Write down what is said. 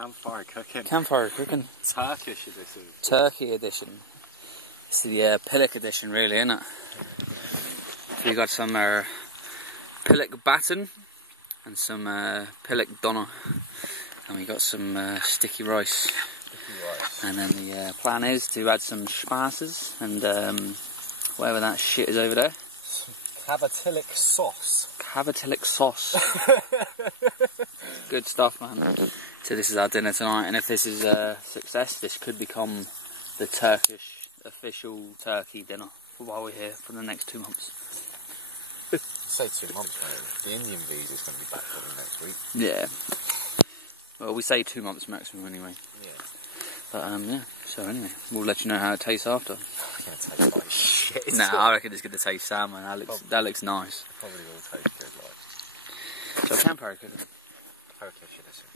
Campfire cooking. Campfire cooking. Turkish edition. Turkey edition. It's the pillock edition, really, isn't it? So we got some pillock batten and some pillock doner, and we got some sticky rice. And then the plan is to add some spices and whatever that shit is over there. Cavatellic sauce. Cavatellic sauce. Good stuff, man. So this is our dinner tonight, and if this is a success, this could become the Turkish official turkey dinner for while we're here for the next 2 months. Say 2 months, mate. The Indian visa is going to be back probably next week. Yeah. Well, we say 2 months maximum anyway. Yeah. But yeah. So anyway, we'll let you know how it tastes after. It's going to taste like shit. Nah, I reckon it's going to taste salmon. That looks nice. Probably will taste good, like. So campfire cooking. Turkish edition.